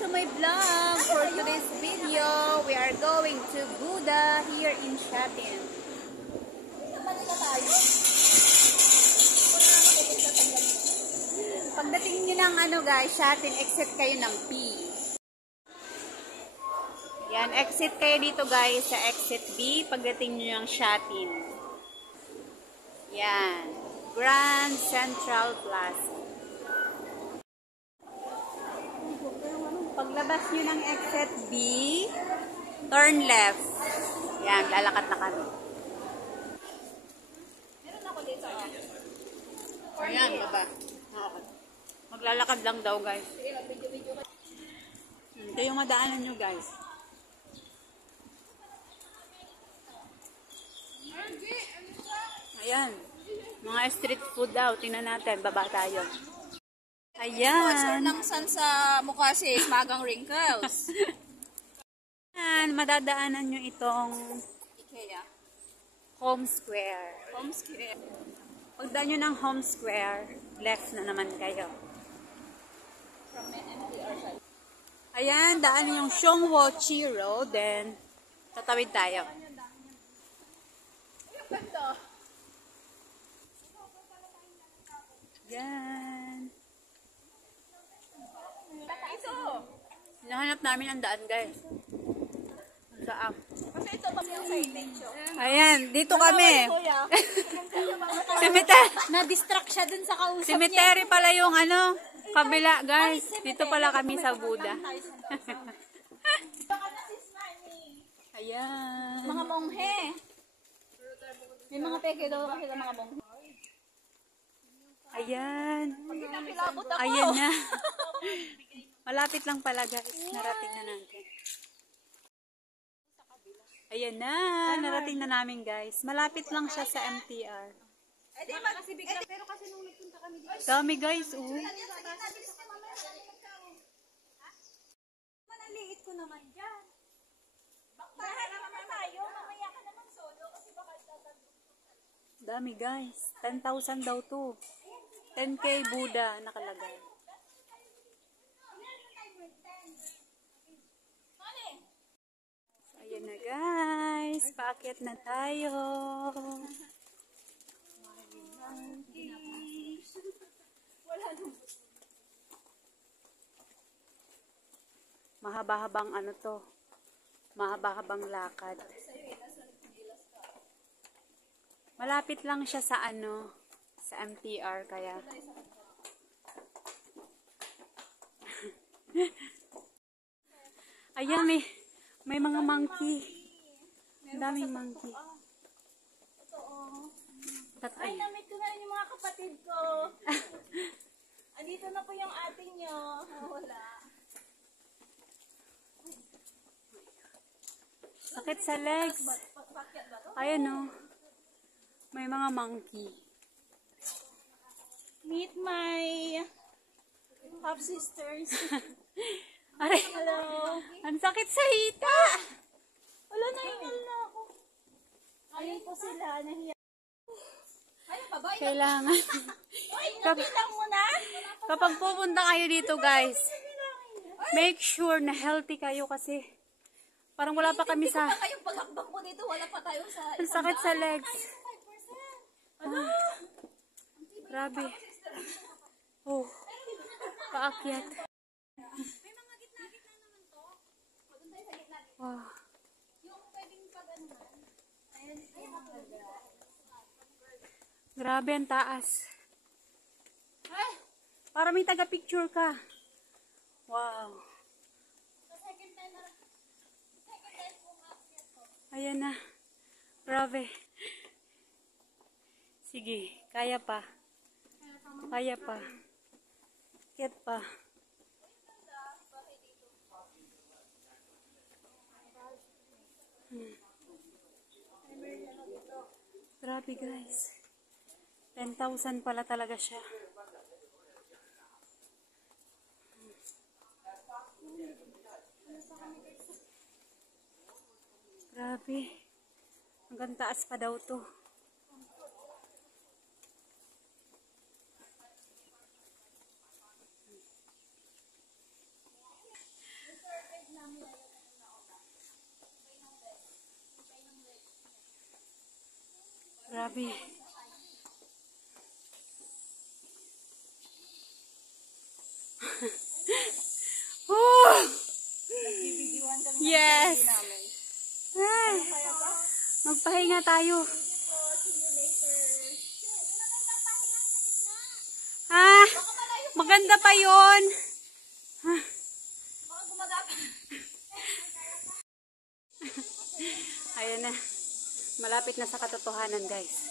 to my vlog. For today's video, we are going to Buddha here in Shatin. Pagdating nyo ng guys, Shatin, exit kayo ng P. Yan, exit kayo dito guys sa exit B. Pagdating nyo ng Shatin. Yan, Grand Central Plaza. Paglabas nyo ng exit B, turn left. Yan, lalakad na kami. Meron ako dito. Ayan, baba. Okay. Maglalakad lang daw, guys. Ito yung madaanan nyo, guys. Ayan. Mga street food daw. Tingnan natin. Baba tayo. Ayan. Ng sun sa mukha sis, magang wrinkles. Ayan, madadaanan nyo itong IKEA. Home Square. Home Square. Pagdaan nyo ng Home Square, left na naman kayo. From MTR side. Ayan, daan nyo yung Shonghuochi Road, then tatawid tayo. Yan. Ito. Hinahanap namin ang daan, guys. Ang daan. Kasi ito pa yung signage. Ayan, dito kami. Cemetery. Na-distract siya dun sa kausap niya. Cemetery pala yung kabila, guys. Dito pala kami sa Buddha. Ayan. Mga monghe. May mga peke daw kasi ng mga monghe. Ayan. Pinapilabot ako. Ayan na. Malapit lang pala, guys. Narating na natin. Ayan na. Narating na namin, guys. Malapit lang siya sa MTR. Pero kasi nung nagpunta kami dito. Dami, guys. Manaliit ko naman dyan. Bakbahan naman tayo. Mamaya ka naman solo kasi baka tatandog. Dami, guys. 10,000 daw to. 10K Buddha nakalagay. Ayan na, guys. Paakyat na tayo. Mahaba-habang to. Mahaba-habang lakad. Malapit lang siya sa sa MTR kaya. Ayan, may mga monkey. Ang daming monkey. Ay, namit ko na rin yung mga kapatid ko. Andito na po yung ating nyo. Wala. Sakit sa legs. Ayan may mga monkey. Meet my half sisters. Aray. Hello. Ang sakit sa hita. Wala, nahingal na ako. Ayun po sila, nahiya. Ayun pa ba? Kailangan. Ay, nabilang mo na? Kapag pupunta kayo dito, guys, make sure na healthy kayo kasi parang wala pa kami sa... Kayong paghakbang po dito, wala pa tayo sa... Ang sakit sa legs. Grabe. Oh, paakyat. May mga gitna-gitna naman to. Doon tayo sa gitna-gitna. Wow. Yung pwedeng pag-anuhan. Ayun ako. Grabe ang taas. Para may taga-picture ka. Wow. Sa second time na umaakyat ko. Ayan na. Grabe. Sige, kaya pa. Kaya pa. Kaya pa. Grabe, guys. 10,000 pala talaga siya. Grabe. Hanggang taas pa daw to. Grabe. Oh! Nagbibidyoan kami ng Yes! sarili namin. Ay, Kaya ba? magpahinga tayo. See you later. Ah, maganda pa yon. Baka gumagapang. Ayan na. Malapit na sa katotohanan, guys.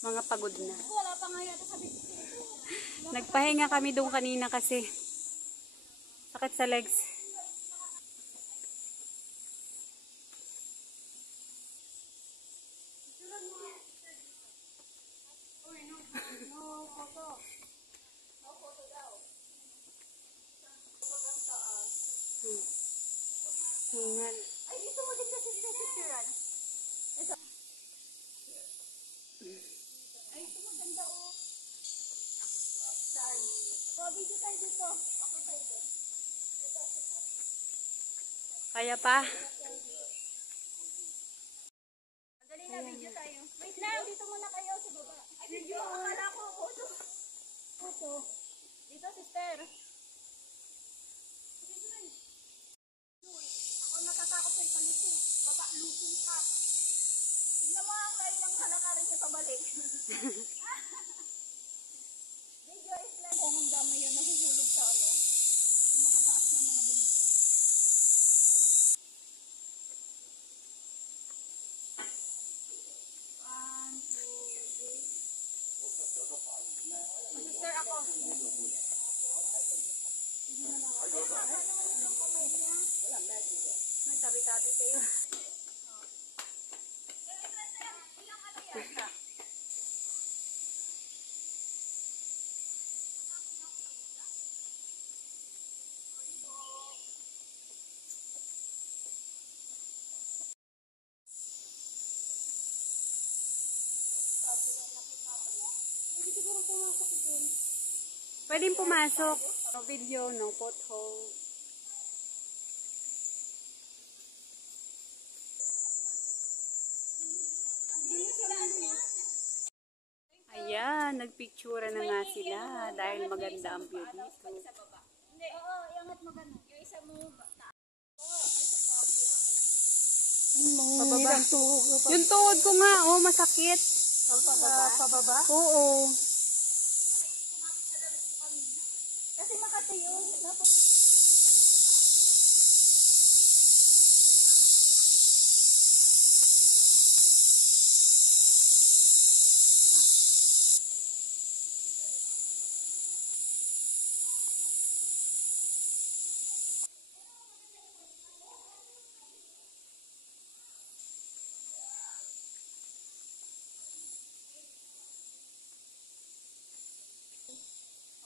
Mga pagod na. Wala pa nga yata sabi. Nagpahinga kami doon kanina kasi sakit sa legs. Hingal. Ay, dito mo din kasi picturean. Ito. Ay, ito maganda oh. Saan? Video tayo dito. Okay tayo dito. Kaya pa? Madali na, video tayo. Wait lang, dito muna kayo sa baba. Ay, video. Akala ko, photo. Photo. Dito, sister. Ako natatakot sa italusong. Baba, lusong ka. Tignan mo ang kayo ng halakarin niya pabalik. Video is lang. Kung ang dami yun, nahuhulog sa ano. Yung matataas ng mga bundok. Sister ako. May tabi-tabi kayo. Pwedeng pumasok. Video ng pothole. Ayan, nagpicture na nga sila dahil maganda ang view dito. Hindi, oo, iangat mo ganun. Yung isa mo, Pababa. Yung tuhod ko nga, oh, masakit. pababa? Oo. Kasi Makati yun.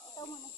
Ito muna.